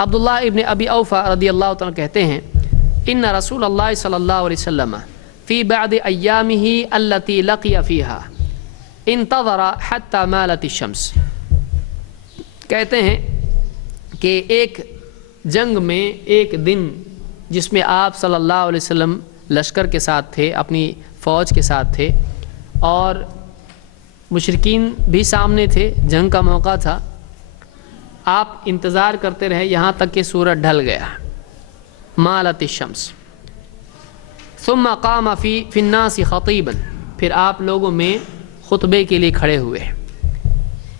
عبداللہ ابن ابی اوفا رضی اللہ تعالیٰ کہتے ہیں ان رسول اللہ صلی اللہ علیہ وسلم فی بعض ایامہ التی لقی فیہا انتظر حتی مالت الشمس. کہتے ہیں کہ ایک جنگ میں ایک دن جس میں آپ صلی اللہ علیہ وسلم لشکر کے ساتھ تھے، اپنی فوج کے ساتھ تھے، اور مشرکین بھی سامنے تھے، جنگ کا موقع تھا. آپ انتظار کرتے رہے یہاں تک کہ سورج ڈھل گیا، مالت الشمس. ثم قام فی الناس خطیبا، پھر آپ لوگوں میں خطبے کے لیے کھڑے ہوئے.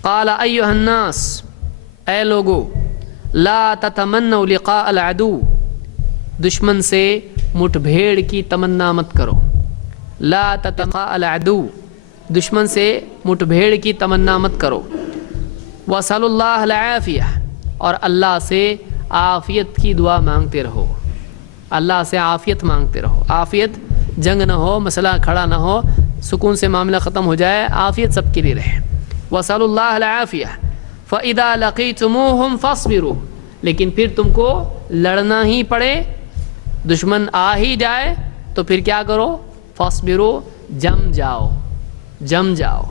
قال ایھا الناس، اے لوگو، لا تتمنوا لقاء العدو، دشمن سے مٹ بھیڑ کی تمنا مت کرو. لا تتقاء العدو، دشمن سے مٹ بھیڑ کی تمنا مت کرو. وصل اللہ العافیہ، اور اللہ سے عافیت کی دعا مانگتے رہو. اللہ سے عافیت مانگتے رہو. عافیت، جنگ نہ ہو، مسئلہ کھڑا نہ ہو، سکون سے معاملہ ختم ہو جائے، عافیت سب کے لیے رہے. وصل اللہ العافیہ. فاذا لقیتموہم فاصبروا، لیکن پھر تم کو لڑنا ہی پڑے، دشمن آ ہی جائے تو پھر کیا کرو؟ فاصبروا، جم جاؤ، جم جاؤ،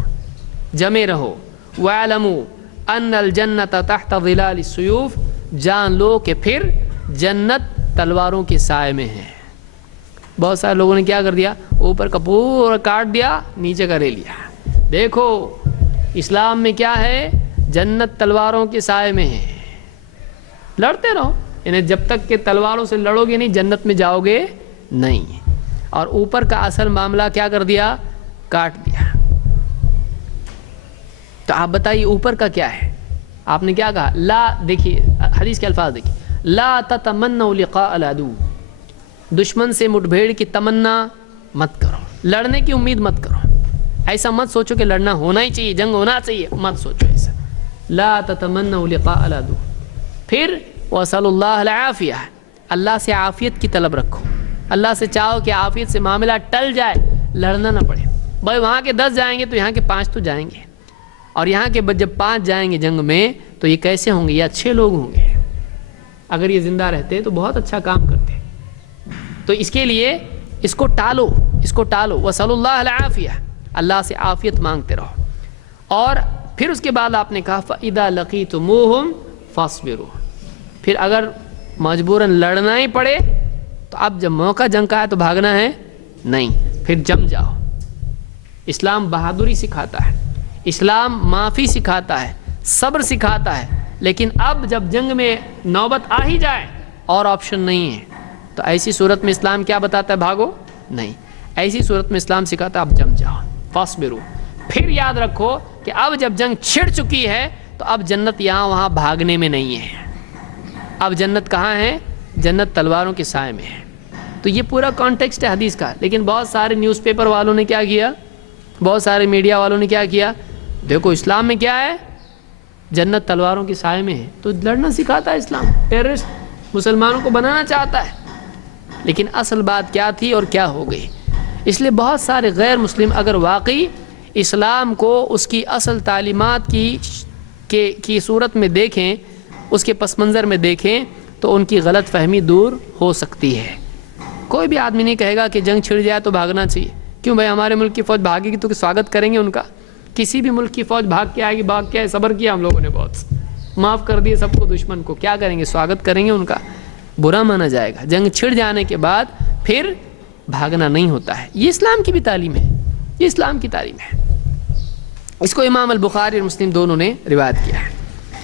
جمے رہو. واعلموا ان الجنت تحت ظلال السیوف، جان لو کہ پھر جنت تلواروں کے سائے میں ہے. بہت سارے لوگوں نے کیا کر دیا؟ اوپر کا پورا کاٹ دیا، نیچے کا لے لیا. دیکھو اسلام میں کیا ہے؟ جنت تلواروں کے سائے میں ہے. لڑتے رہو، یعنی جب تک کہ تلواروں سے لڑو گے نہیں جنت میں جاؤ گے نہیں. اور اوپر کا اصل معاملہ کیا کر دیا؟ کاٹ دیا. تو آپ بتائیے اوپر کا کیا ہے؟ آپ نے کیا کہا؟ لا، دیکھیے حدیث کے الفاظ دیکھیے، لا تتمنوا لقاء العدو، دشمن سے مٹ بھیڑ کی تمنا مت کرو، لڑنے کی امید مت کرو. ایسا مت سوچو کہ لڑنا ہونا ہی چاہیے، جنگ ہونا چاہیے، مت سوچو ایسا. لا تتمنوا لقاء العدو. پھر وصل اللہ العافیہ، اللہ سے عافیت کی طلب رکھو. اللہ سے چاہو کہ عافیت سے معاملہ ٹل جائے، لڑنا نہ پڑے. بھائی وہاں کے 10 جائیں گے تو یہاں کے 5 تو جائیں گے، اور یہاں کے جب 5 جائیں گے جنگ میں تو یہ کیسے ہوں گے؟ یہ اچھے لوگ ہوں گے. اگر یہ زندہ رہتے تو بہت اچھا کام کرتے. تو اس کے لیے اس کو ٹالو، اس کو ٹالو. وصل اللہ العافیہ، اللہ سے عافیت مانگتے رہو. اور پھر اس کے بعد آپ نے کہا فَإِذَا لَقِيتُمُوهُمْ فَاصْبِرُوا، پھر اگر مجبوراً لڑنا ہی پڑے تو اب جب موقع جنگ کا ہے تو بھاگنا ہے نہیں، پھر جم جاؤ. اسلام بہادری سکھاتا ہے، اسلام معافی سکھاتا ہے، صبر سکھاتا ہے. لیکن اب جب جنگ میں نوبت آ ہی جائے اور آپشن نہیں ہے تو ایسی صورت میں اسلام کیا بتاتا ہے؟ بھاگو نہیں. ایسی صورت میں اسلام سکھاتا ہے اب جم جاؤ، فاصبروا. پھر یاد رکھو کہ اب جب جنگ چھڑ چکی ہے تو اب جنت یہاں وہاں بھاگنے میں نہیں ہے. اب جنت کہاں ہے؟ جنت تلواروں کے سائے میں ہے. تو یہ پورا کانٹیکسٹ ہے حدیث کا. لیکن بہت سارے نیوز پیپر والوں نے کیا کیا؟ بہت سارے میڈیا والوں نے کیا کیا؟ دیکھو اسلام میں کیا ہے؟ جنت تلواروں کے سائے میں ہے. تو لڑنا سکھاتا ہے اسلام. ٹیررسٹ مسلمانوں کو بنانا چاہتا ہے. لیکن اصل بات کیا تھی اور کیا ہو گئی؟ اس لیے بہت سارے غیر مسلم اگر واقعی اسلام کو اس کی اصل تعلیمات کی صورت میں دیکھیں، اس کے پس منظر میں دیکھیں، تو ان کی غلط فہمی دور ہو سکتی ہے. کوئی بھی آدمی نہیں کہے گا کہ جنگ چھڑ جائے تو بھاگنا چاہیے. کیوں بھائی؟ ہمارے ملک کی فوج بھاگے گی تو سواگت کریں گے ان کا. کسی بھی ملک کی فوج بھاگ کے آئے گی، بھاگ کے آئے، صبر کیا ہم لوگوں نے، بہت معاف کر دیے سب کو، دشمن کو کیا کریں گے؟ سواگت کریں گے ان کا. برا مانا جائے گا. جنگ چھڑ جانے کے بعد پھر بھاگنا نہیں ہوتا ہے. یہ اسلام کی بھی تعلیم ہے، یہ اسلام کی تعلیم ہے. اس کو امام البخاری اور مسلم دونوں نے روایت کیا ہے.